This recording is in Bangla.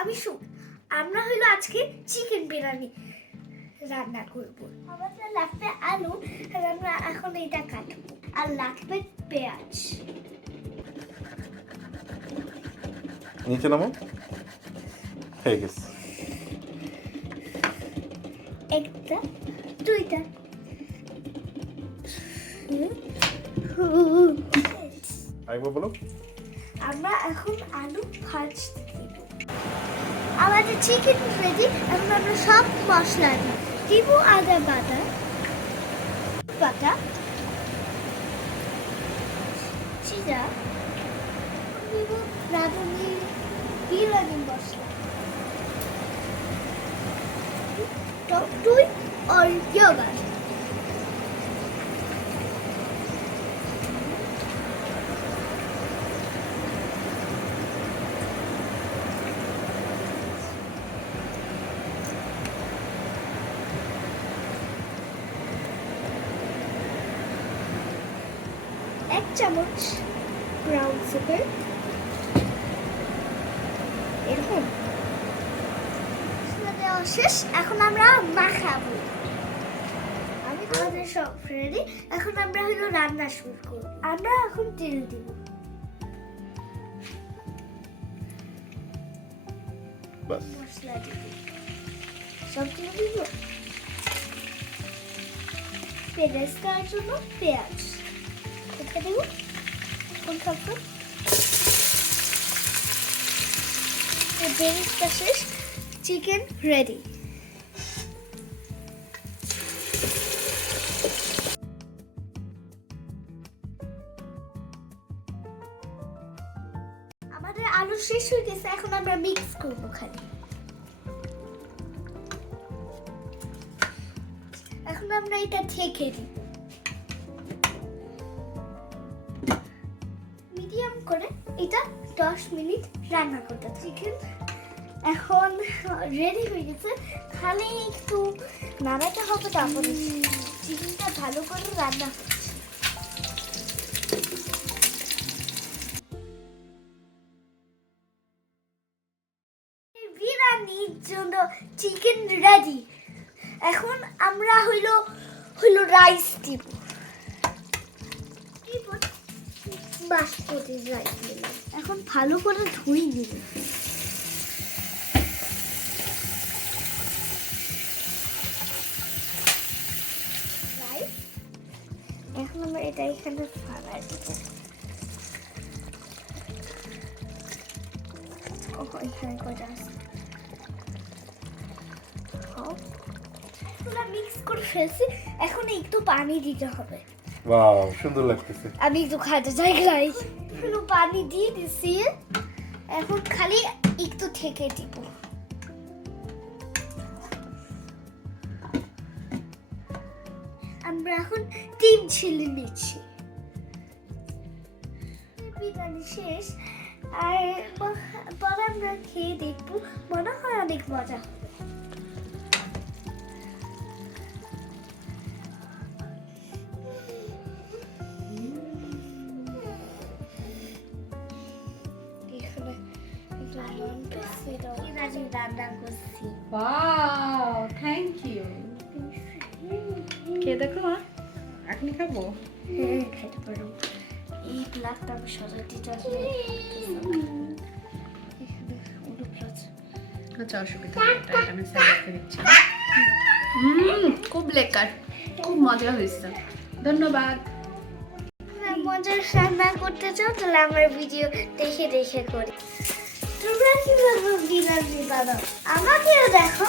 আমি শুন আমরা হইল আজকে চিকেন বিরিয়ানি রান্না করব। আমাদের লাগবে আলু আর আমরা এখন এটা কাটবো। আর লাগবে পেঁয়াজ। নিচে নামো। হয়ে গেছে। একটা দুইটা। আরেকবার বলো। আমরা এখন আলু ভাজতে দিব। আমাদের চিকেন রেডি এখন আমরা সব মশলা দিই। দিব আদা বাটা। বাটা। জিরা। দিব রাঁধুনি, বিরিয়ানি মশলা। টক দই আর ইয়োগার্ট এক চামচ ব্রাউন সুগার এরকম। দেওয়া শেষ। এখন আমরা মাখাবো। আমি আমাদের সব রেডি এখন আমরা হলো রান্না শুরু করব। আমরা এখন তেল দিব। মশলা দিব। সব দিয়ে দিব। পেঁয়াজ দেওয়ার জন্য পেঁয়াজ। কোথায় দেবো। পেঁয়াজটা শেষ। চিকেন রেডি আমাদের আলু শেষ হয়ে গেছে, এখন আমরা মিক্স করব খালি। এখন আমরা এটা ঢেকে দিই। করে এটা দশ মিনিট রান্না করতে চিকেন এখন রেডি হয়ে গেছে। খালি একটু নাড়াতে হবে, তারপরে চিকেনটা ভালো করে রান্না বিরিয়ানির জন্য চিকেন রেডি এখন আমরা হইল হইল রাইস দিব। রাইস দিলাম এখন ভালো করে ধুই রাইস এখন আমরা এটা এখানে ফালাই ও এখানে কয়টা আছে? মিক্স করে ফেলছি। এখন একটু পানি দিতে হবে। ওয়াও সুন্দর লাগতেছে। আমি একটু খাইতে চাই গাইস একটু পানি দিয়ে দিছি। এখন খালি একটু থেকে দিব। আমরা এখন তিন ছেলে নিচ্ছি। বিরিয়ানি শেষ। আর পরে আমরা খেয়ে দেখব। মনে হয় অনেক মজা দাও। বিরিয়ানি রান্না করছি। ওয়াও থ্যাংক ইউ খেয়ে দেখো মা। এখনই খাব? হ্যাঁ খাইতে পারো। এই আমি আচ্ছা অসুবিধা দিচ্ছি খুব লেকার। খুব মজা হয়েছে। ধন্যবাদ। মজার রান্না করতে চাও তাহলে আমার ভিডিও দেখে দেখে করি। তোমরা কীভাবে বিরিয়ানি বানাও আমাকেও দেখো।